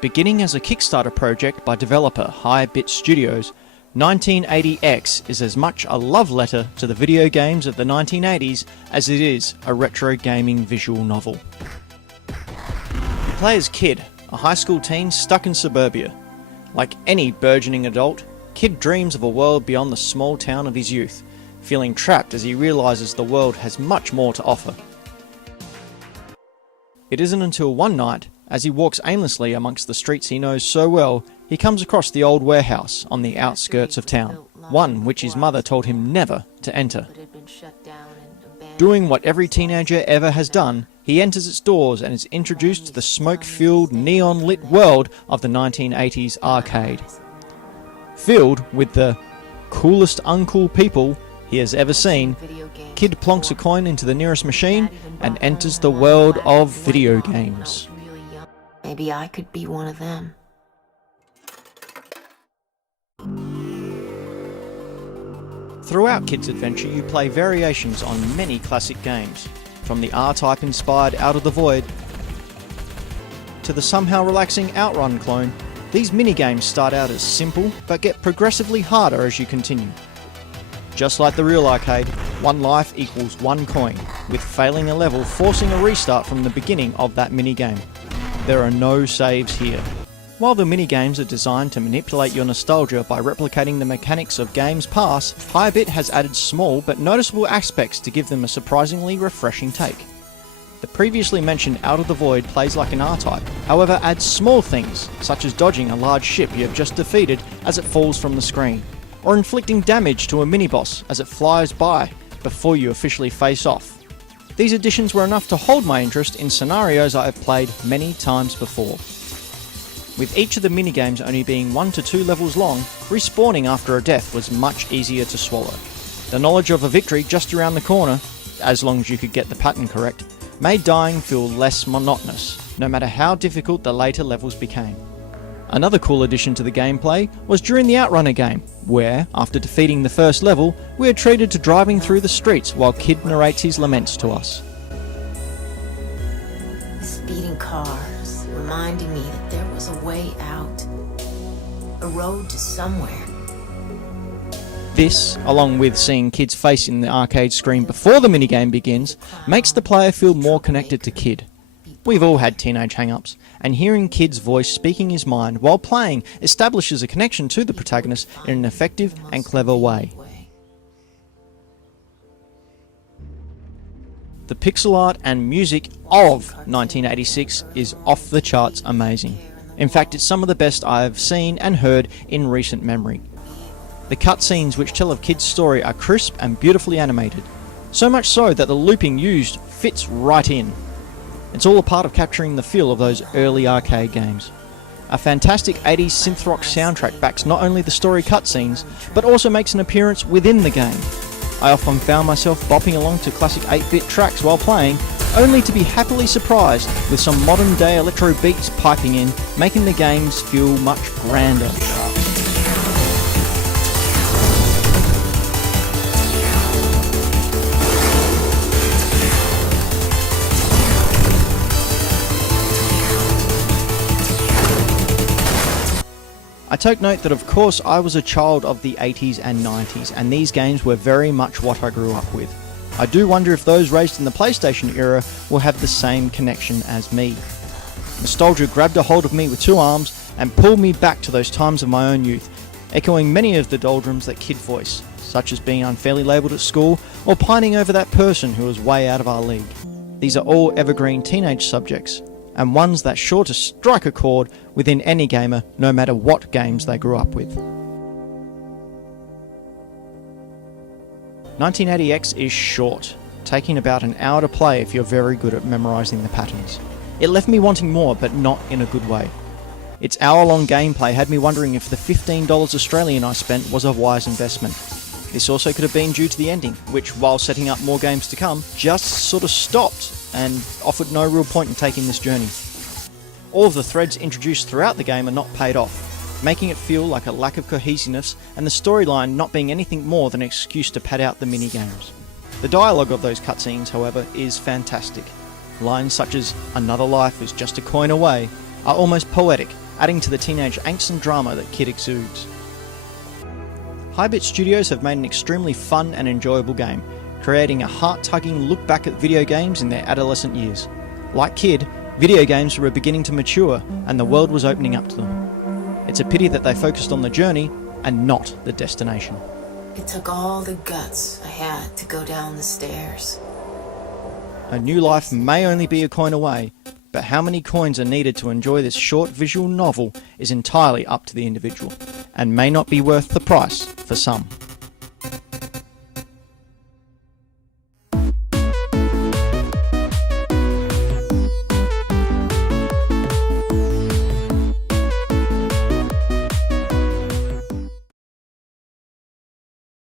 Beginning as a Kickstarter project by developer Hi-Bit Studios, 1980X is as much a love letter to the video games of the 1980s as it is a retro gaming visual novel. You play as Kid, a high school teen stuck in suburbia. Like any burgeoning adult, Kid dreams of a world beyond the small town of his youth, feeling trapped as he realises the world has much more to offer. It isn't until one night, as he walks aimlessly amongst the streets he knows so well, he comes across the old warehouse on the outskirts of town, one which his mother told him never to enter. Doing what every teenager ever has done, he enters its doors and is introduced to the smoke-filled, neon-lit world of the 1980s arcade. Filled with the coolest uncool people he has ever seen, Kid plonks a coin into the nearest machine and enters the world of video games. Maybe I could be one of them. Throughout Kid's adventure, you play variations on many classic games, from the R-Type inspired Out of the Void to the somehow relaxing Outrun clone. These minigames start out as simple, but get progressively harder as you continue. Just like the real arcade, one life equals one coin, with failing a level forcing a restart from the beginning of that minigame. There are no saves here. While the minigames are designed to manipulate your nostalgia by replicating the mechanics of games past, Hi-Bit has added small but noticeable aspects to give them a surprisingly refreshing take. The previously mentioned Out of the Void plays like an R-Type, however adds small things, such as dodging a large ship you have just defeated as it falls from the screen, or inflicting damage to a mini-boss as it flies by before you officially face off. These additions were enough to hold my interest in scenarios I have played many times before. With each of the minigames only being 1 to 2 levels long, respawning after a death was much easier to swallow. The knowledge of a victory just around the corner, as long as you could get the pattern correct, made dying feel less monotonous, no matter how difficult the later levels became. Another cool addition to the gameplay was during the Outrunner game, where, after defeating the first level, we are treated to driving through the streets while Kid narrates his laments to us. Speeding cars reminding me that there was a way out, a road to somewhere. This, along with seeing Kid's face in the arcade screen before the minigame begins, makes the player feel more connected to Kid. We've all had teenage hang-ups, and hearing Kid's voice speaking his mind while playing establishes a connection to the protagonist in an effective and clever way. The pixel art and music of 1986 is off the charts amazing. In fact, it's some of the best I have seen and heard in recent memory. The cutscenes which tell of Kid's story are crisp and beautifully animated, so much so that the looping used fits right in. It's all a part of capturing the feel of those early arcade games. A fantastic 80s synth rock soundtrack backs not only the story cutscenes, but also makes an appearance within the game. I often found myself bopping along to classic 8-bit tracks while playing, only to be happily surprised with some modern day electro beats piping in, making the games feel much grander. I take note that of course I was a child of the 80s and 90s, and these games were very much what I grew up with. I do wonder if those raised in the PlayStation era will have the same connection as me. Nostalgia grabbed a hold of me with two arms and pulled me back to those times of my own youth, echoing many of the doldrums that Kid voiced, such as being unfairly labelled at school or pining over that person who was way out of our league. These are all evergreen teenage subjects, and ones that's sure to strike a chord within any gamer, no matter what games they grew up with. 1980X is short, taking about an hour to play if you're very good at memorising the patterns. It left me wanting more, but not in a good way. Its hour-long gameplay had me wondering if the $15 Australian I spent was a wise investment. This also could have been due to the ending, which, while setting up more games to come, just sort of stopped and offered no real point in taking this journey. All of the threads introduced throughout the game are not paid off, making it feel like a lack of cohesiveness and the storyline not being anything more than an excuse to pad out the mini-games. The dialogue of those cutscenes, however, is fantastic. Lines such as "another life is just a coin away" are almost poetic, adding to the teenage angst and drama that Kid exudes. Highbit Studios have made an extremely fun and enjoyable game, creating a heart-tugging look back at video games in their adolescent years. Like Kid, video games were beginning to mature and the world was opening up to them. It's a pity that they focused on the journey and not the destination. It took all the guts I had to go down the stairs. A new life may only be a coin away, but how many coins are needed to enjoy this short visual novel is entirely up to the individual, and may not be worth the price for some.